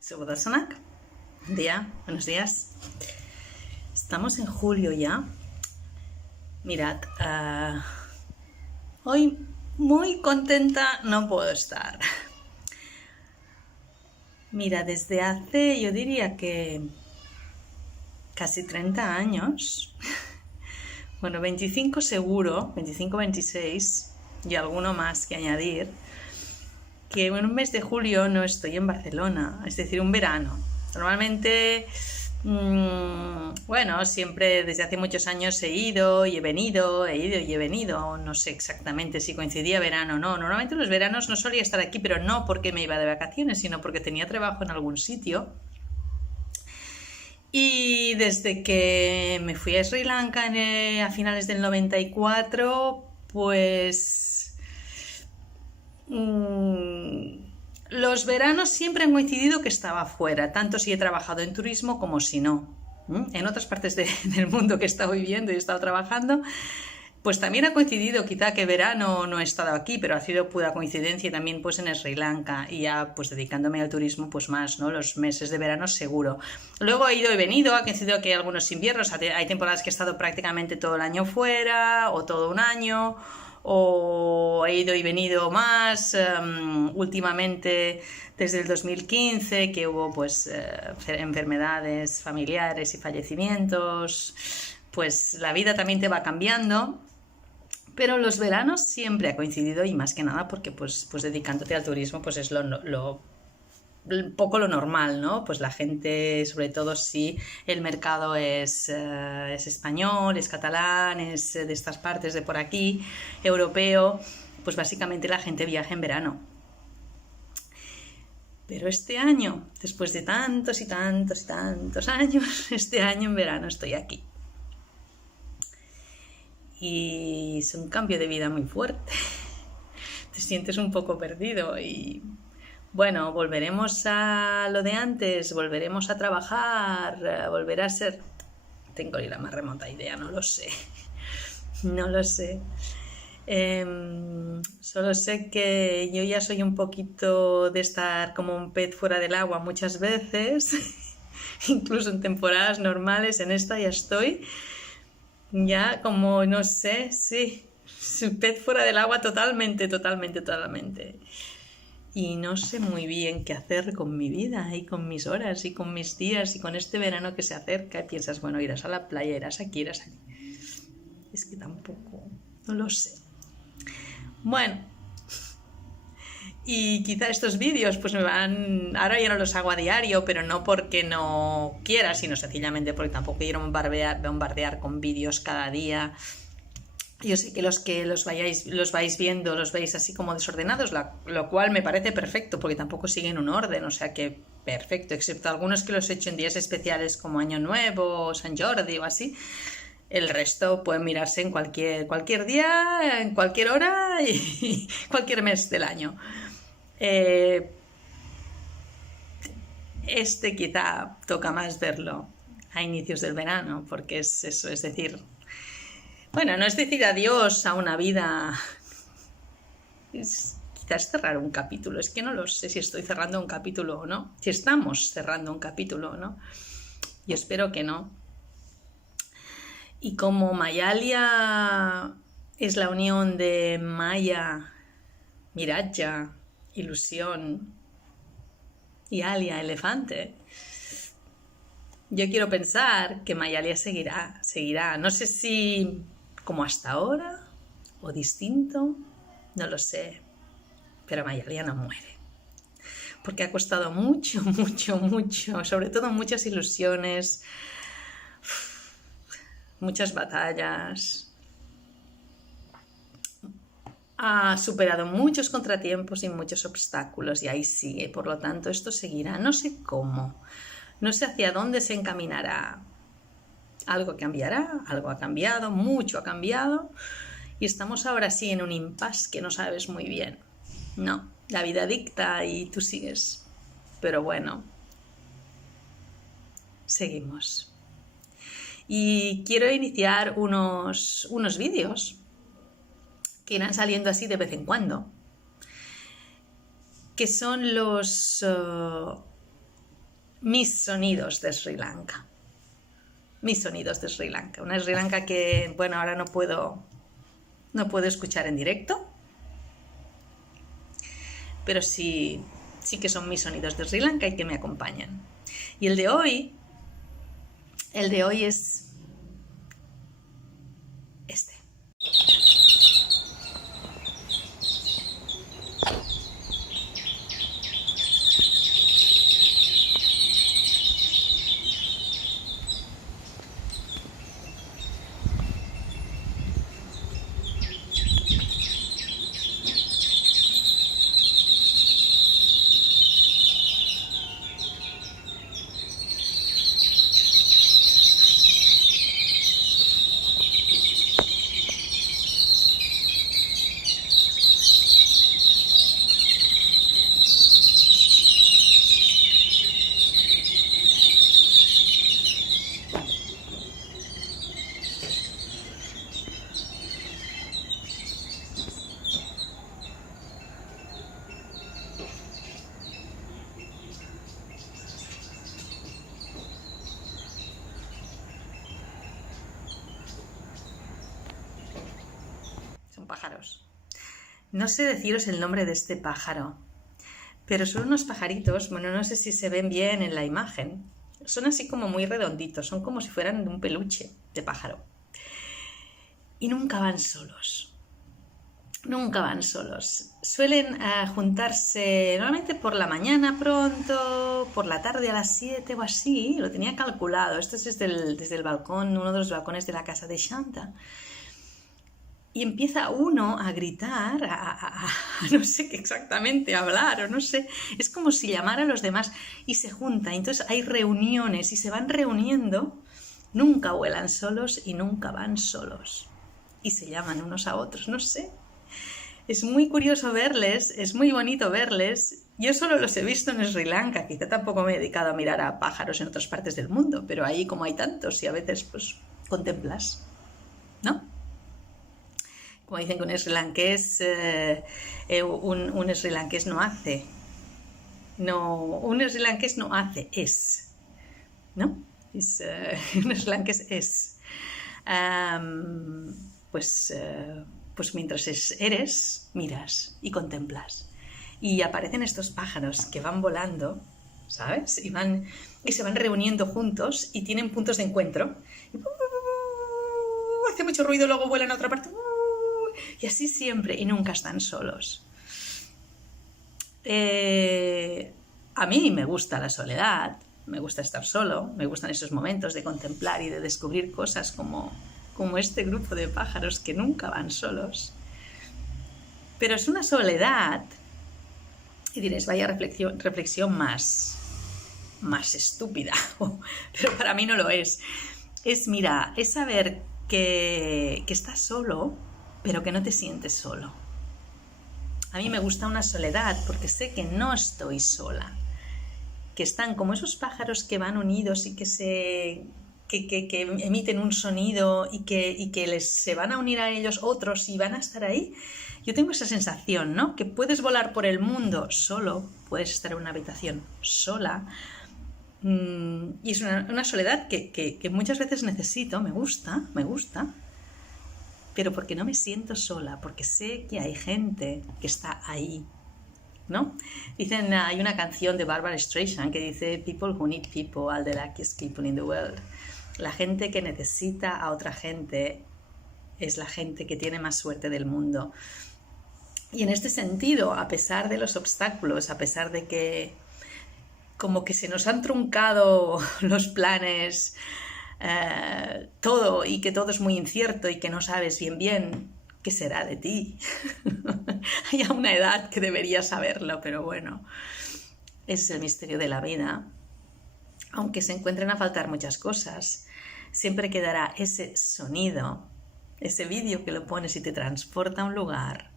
Subodasanak. Buen día, buenos días. Estamos en julio ya. Mirad, hoy muy contenta no puedo estar. Mira, desde hace, yo diría que casi 30 años, bueno, 25 seguro, 25, 26 y alguno más que añadir, que en un mes de julio no estoy en Barcelona, es decir, un verano. Normalmente, bueno, siempre desde hace muchos años he ido y he venido, no sé exactamente si coincidía verano o no. Normalmente los veranos no solía estar aquí, pero no porque me iba de vacaciones, sino porque tenía trabajo en algún sitio. Y desde que me fui a Sri Lanka a finales del 94, pues los veranos siempre han coincidido que estaba fuera, tanto si he trabajado en turismo como si no. En otras partes del mundo que he estado viviendo y he estado trabajando, pues también ha coincidido, quizá que verano no he estado aquí, pero ha sido pura coincidencia, y también pues en Sri Lanka, y ya pues dedicándome al turismo pues más, ¿no? Los meses de verano seguro. Luego he ido y venido, ha coincidido que algunos inviernos, hay temporadas que he estado prácticamente todo el año fuera, o todo un año, o he ido y venido más, últimamente desde el 2015, que hubo pues enfermedades familiares y fallecimientos, pues la vida también te va cambiando. Pero los veranos siempre ha coincidido, y más que nada porque pues dedicándote al turismo pues es un poco lo normal, ¿no? Pues la gente, sobre todo si el mercado es español, es catalán, es de estas partes de por aquí, europeo, pues básicamente la gente viaja en verano. Pero este año, después de tantos y tantos y tantos años, este año en verano estoy aquí. Y es un cambio de vida muy fuerte. Te sientes un poco perdido y bueno, volveremos a lo de antes, volveremos a trabajar, volverá a ser... Tengo ni la más remota idea, no lo sé. No lo sé. Solo sé que yo ya soy un poquito de estar como un pez fuera del agua muchas veces, incluso en temporadas normales. En esta ya estoy ya como, no sé, sí, un pez fuera del agua totalmente. Y no sé muy bien qué hacer con mi vida y con mis horas y con mis días y con este verano que se acerca. Y piensas, bueno, irás a la playa, irás aquí, irás allí. Es que tampoco, no lo sé. Bueno, y quizá estos vídeos pues me van... Ahora ya no los hago a diario, pero no porque no quiera, sino sencillamente porque tampoco quiero bombardear con vídeos cada día. Yo sé que los vais viendo, los veis así como desordenados, lo cual me parece perfecto, porque tampoco siguen un orden, o sea que perfecto, excepto algunos que los he hecho en días especiales como Año Nuevo, o San Jordi o así. El resto pueden mirarse en cualquier día, en cualquier hora y cualquier mes del año. Este quizá toca más verlo a inicios del verano, porque es eso, es decir... Bueno, no es decir adiós a una vida, quizás cerrar un capítulo, es que no lo sé si estoy cerrando un capítulo o no, si estamos cerrando un capítulo o no, yo espero que no. Y como Mayalia es la unión de Maya, Miraja, ilusión, y Alia, elefante, yo quiero pensar que Mayalia seguirá, no sé si como hasta ahora o distinto, no lo sé, pero Mayalia no muere, porque ha costado mucho, sobre todo muchas ilusiones, muchas batallas, ha superado muchos contratiempos y muchos obstáculos, y ahí sigue. Por lo tanto, esto seguirá, no sé cómo, no sé hacia dónde se encaminará. Algo cambiará, algo ha cambiado, mucho ha cambiado, y estamos ahora sí en un impasse que no sabes muy bien. No, la vida dicta y tú sigues, pero bueno, seguimos. Y quiero iniciar unos vídeos que irán saliendo así de vez en cuando, que son los mis sonidos de Sri Lanka. Mis sonidos de Sri Lanka. Una Sri Lanka que, bueno, ahora no puedo escuchar en directo, pero sí que son mis sonidos de Sri Lanka y que me acompañan. Y el de hoy es este. Pájaros. No sé deciros el nombre de este pájaro, pero son unos pajaritos, bueno, no sé si se ven bien en la imagen, son así como muy redonditos, son como si fueran un peluche de pájaro. Y nunca van solos. Nunca van solos. Suelen juntarse normalmente por la mañana pronto, por la tarde a las 7 o así, lo tenía calculado. Esto es desde el balcón, uno de los balcones de la casa de Shanta. Y empieza uno a gritar, no sé qué exactamente, a hablar o no sé. Es como si llamara a los demás y se junta. Entonces hay reuniones y se van reuniendo. Nunca vuelan solos y nunca van solos. Y se llaman unos a otros, no sé. Es muy curioso verles, es muy bonito verles. Yo solo los he visto en Sri Lanka, quizá tampoco me he dedicado a mirar a pájaros en otras partes del mundo, pero ahí como hay tantos y a veces pues contemplas, ¿no? Como dicen que un sri lankés no hace. No, un sri lankés no hace, es. ¿No? Un sri lankés es. Pues mientras eres, miras y contemplas. Y aparecen estos pájaros que van volando, ¿sabes? Y se van reuniendo juntos y tienen puntos de encuentro. Y hace mucho ruido, luego vuelan a otra parte. Y así siempre, y nunca están solos. A mí me gusta la soledad, me gusta estar solo, me gustan esos momentos de contemplar y de descubrir cosas como este grupo de pájaros que nunca van solos. Pero es una soledad, y diréis, vaya reflexión más estúpida, pero para mí no lo es. Es saber que estás solo, pero que no te sientes solo. A mí me gusta una soledad porque sé que no estoy sola, que están como esos pájaros que van unidos y que emiten un sonido y que se van a unir a ellos otros y van a estar ahí. Yo tengo esa sensación, ¿no? Que puedes volar por el mundo solo, puedes estar en una habitación sola, y es una soledad que muchas veces necesito, me gusta, pero porque no me siento sola, porque sé que hay gente que está ahí, ¿no? Dicen, hay una canción de Barbra Streisand que dice "People who need people are the luckiest people in the world". La gente que necesita a otra gente es la gente que tiene más suerte del mundo. Y en este sentido, a pesar de los obstáculos, a pesar de que como que se nos han truncado los planes, todo, y que todo es muy incierto y que no sabes bien qué será de ti. Hay a una edad que deberías saberlo, pero bueno, ese es el misterio de la vida. Aunque se encuentren a faltar muchas cosas, siempre quedará ese sonido, ese vídeo que lo pones y te transporta a un lugar,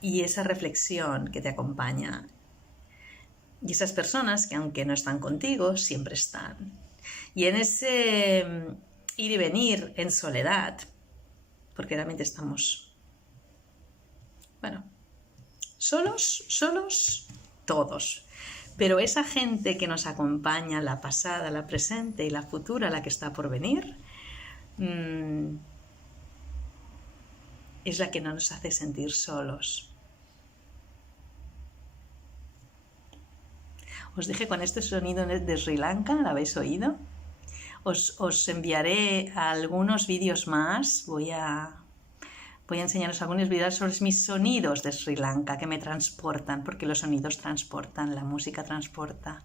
y esa reflexión que te acompaña, y esas personas que aunque no están contigo, siempre están. Y en ese ir y venir en soledad, porque realmente estamos, solos todos, Pero esa gente que nos acompaña, la pasada, la presente y la futura, la que está por venir, es la que no nos hace sentir solos. Os dije con este sonido de Sri Lanka, ¿lo habéis oído? Os enviaré algunos vídeos más, voy a enseñaros algunos vídeos sobre mis sonidos de Sri Lanka que me transportan, porque los sonidos transportan, la música transporta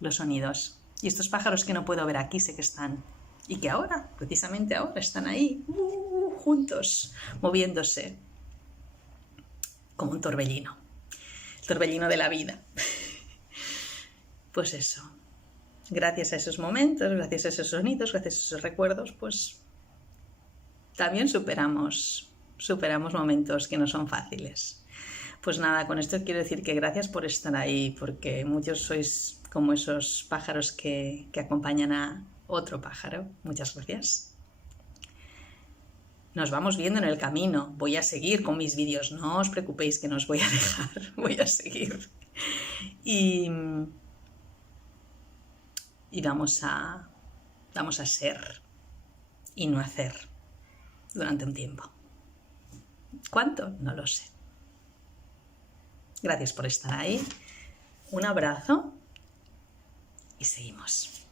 los sonidos. Y estos pájaros que no puedo ver aquí sé que están, y que ahora, precisamente ahora, están ahí, juntos, moviéndose, como un torbellino, el torbellino de la vida. Pues eso, gracias a esos momentos, gracias a esos sonidos, gracias a esos recuerdos, pues también superamos momentos que no son fáciles. Pues nada, con esto quiero decir que gracias por estar ahí, porque muchos sois como esos pájaros que acompañan a otro pájaro. Muchas gracias. Nos vamos viendo en el camino. Voy a seguir con mis vídeos, no os preocupéis que no os voy a dejar, voy a seguir. Y vamos a ser y no hacer durante un tiempo. ¿Cuánto? No lo sé. Gracias por estar ahí. Un abrazo y seguimos.